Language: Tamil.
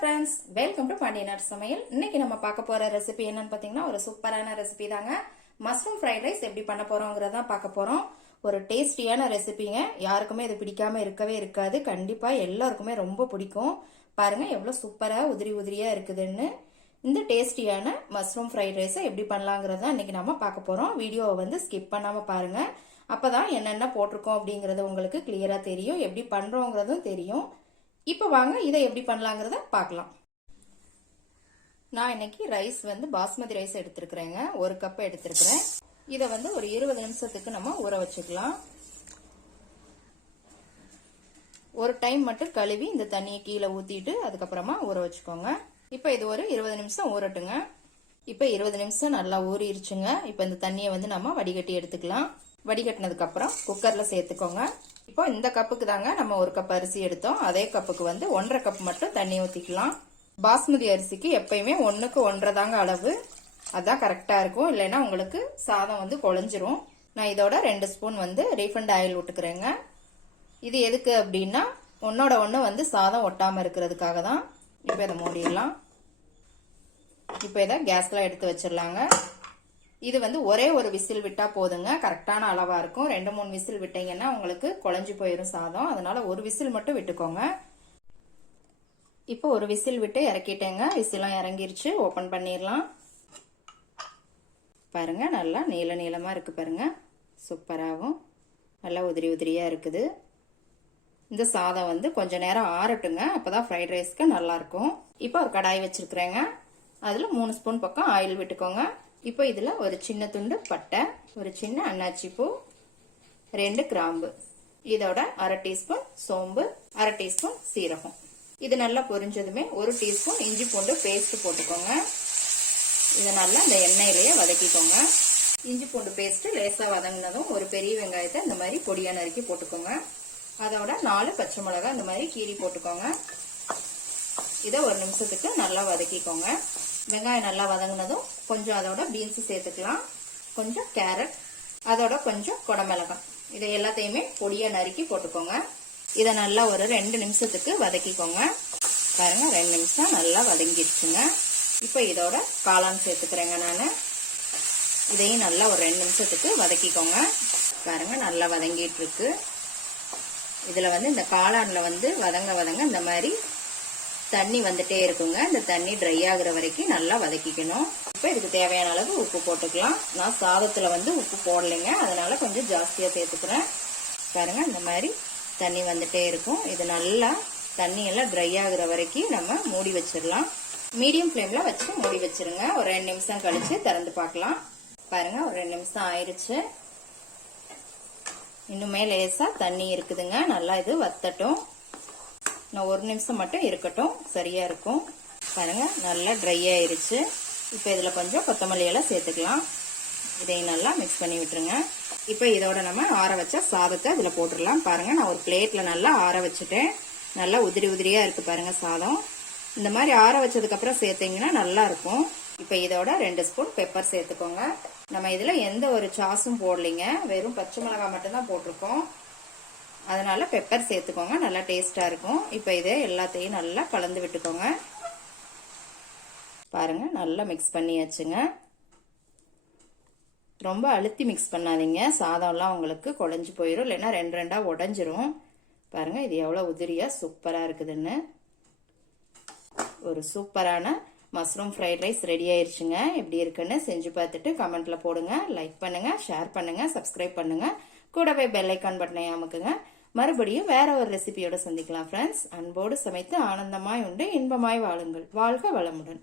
ஃப்ரெண்ட்ஸ், வெல்கம் டு பாண்டியநாடு சமையல். இன்னைக்கு நம்ம பார்க்க போற ரெசிபி என்னன்னு பாத்தீங்கன்னா ஒரு சூப்பரான ரெசிபி தாங்க. மஷ்ரூம் ஃப்ரைட் ரைஸ் எப்படி பண்ண போறோங்கிறத பார்க்க போறோம். ஒரு டேஸ்டியான ரெசிபிங்க. யாருக்குமே இது பிடிக்காம இருக்கவே இருக்காது. கண்டிப்பா எல்லாருக்குமே ரொம்ப பிடிக்கும். பாருங்க எவ்வளவு சூப்பரா உதிரி உதிரியா இருக்குதுன்னு. இந்த டேஸ்டியான மஷ்ரூம் ஃப்ரைட் ரைஸை எப்படி பண்ணலாங்கிறத இன்னைக்கு நம்ம பார்க்க போறோம். வீடியோவை வந்து ஸ்கிப் பண்ணாம பாருங்க. அப்பதான் என்னென்ன போட்டிருக்கோம் அப்படிங்கறது உங்களுக்கு கிளியரா தெரியும். எப்படி பண்றோங்கிறதும் தெரியும். இப்போ வாங்க இதை எப்படி பண்ணலாங்கிறத பார்க்கலாம். நான் இன்னைக்கு ரைஸ் வந்து பாஸ்மதி ரைஸ் எடுத்திருக்கிறேங்க. ஒரு கப் எடுத்திருக்கிறேன். இதை வந்து ஒரு 20 நிமிஷத்துக்கு நம்ம ஊற வச்சுக்கலாம். ஒரு டைம் மட்டும் கழுவி இந்த தண்ணியை கீழே ஊத்திட்டு அதுக்கப்புறமா ஊற வச்சுக்கோங்க. இப்போ இது ஒரு 20 நிமிஷம் ஊறட்டுங்க. இப்போ 20 நிமிஷம் நல்லா ஊறிடுச்சுங்க. இப்போ இந்த தண்ணியை வந்து நம்ம வடிகட்டி எடுத்துக்கலாம். வடிகட்டினதுக்கு அப்புறம் குக்கர்ல சேர்த்துக்கோங்க. இப்போ இந்த கப்புக்கு தாங்க நம்ம ஒரு கப் அரிசி எடுத்தோம். அதே கப்புக்கு வந்து 1.5 கப் மட்டும் தண்ணி ஊத்திக்கலாம். பாஸ்மதி அரிசிக்கு எப்பயுமே 1க்கு 1.5 தாங்க அளவு. அதான் கரெக்டா இருக்கும். இல்லைன்னா உங்களுக்கு சாதம் வந்து குழஞ்சிரும். நான் இதோட 2 ஸ்பூன் வந்து ரீஃபண்ட் ஆயில் விட்டுக்கிறேங்க. இது எதுக்கு அப்படின்னா ஒன்னோட ஒண்ணு வந்து சாதம் ஒட்டாம இருக்கிறதுக்காக தான். இப்போ இதை மூடிடலாம். இப்போ இதை கேஸ்ல எடுத்து வச்சிடலாங்க. இது வந்து ஒரே ஒரு விசில் விட்டா போதுங்க. கரெக்டான அளவா இருக்கும். 2-3 விசில் விட்டீங்கன்னா உங்களுக்கு குழஞ்சு போயிடும் சாதம். அதனால ஒரு விசில் மட்டும் விட்டுக்கோங்க. இப்போ ஒரு விசில் விட்டு இறக்கிட்டேங்க. விசிலாம் இறங்கிருச்சு. ஓபன் பண்ணிடலாம். பாருங்க நல்லா நீள நீளமா இருக்கு பாருங்க. சூப்பராகவும் நல்லா உதிரி உதிரியா இருக்குது. இந்த சாதம் வந்து கொஞ்ச நேரம் ஆறட்டுங்க. அப்பதான் ஃப்ரைட் ரைஸ்க்கு நல்லா இருக்கும். இப்போ ஒரு கடாய் வச்சிருக்கிறேங்க. அதுல 3 ஸ்பூன் பக்கம் ஆயில் விட்டுக்கோங்க. இப்போ இதுல ஒரு சின்ன துண்டு பட்டை, ஒரு சின்ன அன்னாச்சி பூ, 2 கிராம்பு, இதோட 1/2 டீஸ்பூன் சோம்பு, 1/2 டீஸ்பூன் சீரகம். இது நல்லா பொரிஞ்சதுமே 1 டீஸ்பூன் இஞ்சி பூண்டு பேஸ்ட் போட்டுக்கோங்க. இதை நல்லா இந்த எண்ணெயிலேயே வதக்கிக்கோங்க. இஞ்சி பூண்டு பேஸ்ட் லேசா வதங்கினதும் ஒரு பெரிய வெங்காயத்தை இந்த மாதிரி பொடியா நறுக்கி போட்டுக்கோங்க. அதோட 4 பச்சை மிளகாய் இந்த மாதிரி கீரி போட்டுக்கோங்க. இதை 1 நிமிஷத்துக்கு நல்லா வதக்கிக்கோங்க. வெங்காயம் நல்லா வதங்கினதும் கொஞ்சம் அதோட பீன்ஸ் சேர்த்துக்கலாம். கொஞ்சம் கேரட், அதோட கொஞ்சம் குடமிளகாய். இதை எல்லாத்தையுமே பொடியா நறுக்கி போட்டுக்கோங்க. இதை நல்லா ஒரு 2 நிமிஷத்துக்கு வதக்கிக்கோங்க. பாருங்க 2 நிமிஷம் நல்லா வதங்கிடுச்சுங்க. இப்போ இதோட காளான் சேர்த்துக்கிறேங்க நான். இதையும் நல்லா ஒரு 2 நிமிஷத்துக்கு வதக்கிக்கோங்க. பாருங்க நல்லா வதங்கிட்டு இருக்கு. இதுல வந்து இந்த காளான்ல வந்து வதங்க இந்த மாதிரி தண்ணி வந்துட்டே இருக்குங்க. இந்த தண்ணி ட்ரை ஆகுற வரைக்கும் நல்லா வதக்கிக்கணும். இப்போ இதுக்கு தேவையான அளவு உப்பு போட்டுக்கலாம். நான் சாதத்துல வந்து உப்பு போடலைங்க, அதனால கொஞ்சம் ஜாஸ்தியா சேர்த்துக்கிறேன். பாருங்க இந்த மாதிரி தண்ணி வந்துட்டே இருக்கும். இது நல்லா தண்ணி எல்லாம் ட்ரை ஆகுற வரைக்கும் நம்ம மூடி வச்சிடலாம். மீடியம் ஃப்ளேம்ல வச்சு மூடி வச்சிருங்க. ஒரு 2 நிமிஷம் கழிச்சு திறந்து பார்க்கலாம். பாருங்க ஒரு 2 நிமிஷம் ஆயிடுச்சு. இன்னுமே லேசா தண்ணி இருக்குதுங்க. நல்லா இது வத்தட்டும். நான் 1 நிமிஷம் மட்டும் இருக்கட்டும், சரியா இருக்கும். பாருங்க நல்லா ட்ரை ஆயிருச்சு. இப்போ இதுல கொஞ்சம் கொத்தமல்லி எல்லாம் சேர்த்துக்கலாம். இதையும் நல்லா மிக்ஸ் பண்ணி விட்டுருங்க. இப்போ இதோட நம்ம ஆற வச்ச சாதத்தை இதுல போட்டுடலாம். பாருங்க நான் ஒரு பிளேட்ல நல்லா ஆற வச்சுட்டேன். நல்லா உதிரி உதிரியா இருக்கு பாருங்க சாதம். இந்த மாதிரி ஆற வச்சதுக்கு அப்புறம் சேர்த்தீங்கன்னா நல்லா இருக்கும். இப்போ இதோட 2 ஸ்பூன் பெப்பர் சேர்த்துக்கோங்க. நம்ம இதுல எந்த ஒரு சாஸும் போடலைங்க, வெறும் பச்சை மிளகாய் மட்டும் தான் போட்டிருக்கோம். அதனால பெப்பர் சேர்த்துக்கோங்க, நல்லா டேஸ்டா இருக்கும். இப்போ இதை எல்லாத்தையும் நல்லா கலந்து விட்டுக்கோங்க. பாருங்க நல்லா மிக்ஸ் பண்ணியாச்சுங்க. ரொம்ப அழுத்தி மிக்ஸ் பண்ணாதீங்க, சாதம்லாம் உங்களுக்கு குழஞ்சு போயிடும். இல்லைன்னா 2 உடைஞ்சிரும். பாருங்க இது எவ்வளவு உதிரியா சூப்பரா இருக்குதுன்னு. ஒரு சூப்பரான மஷ்ரூம் ஃப்ரைட் ரைஸ் ரெடி ஆயிருச்சுங்க. எப்படி இருக்குன்னு செஞ்சு பார்த்துட்டு கமெண்ட்ல போடுங்க. லைக் பண்ணுங்க, ஷேர் பண்ணுங்க, சப்ஸ்கிரைப் பண்ணுங்க. கூடவே பெல் ஐக்கான் பட்டனை அமுக்குங்க. மறுபடியும் வேற ஒரு ரெசிபியோட சந்திக்கலாம் ஃப்ரெண்ட்ஸ். அன்போடு சமைத்து ஆனந்தமாய் உண்டு இன்பமாய் வாழுங்கள். வாழ்க வளமுடன்.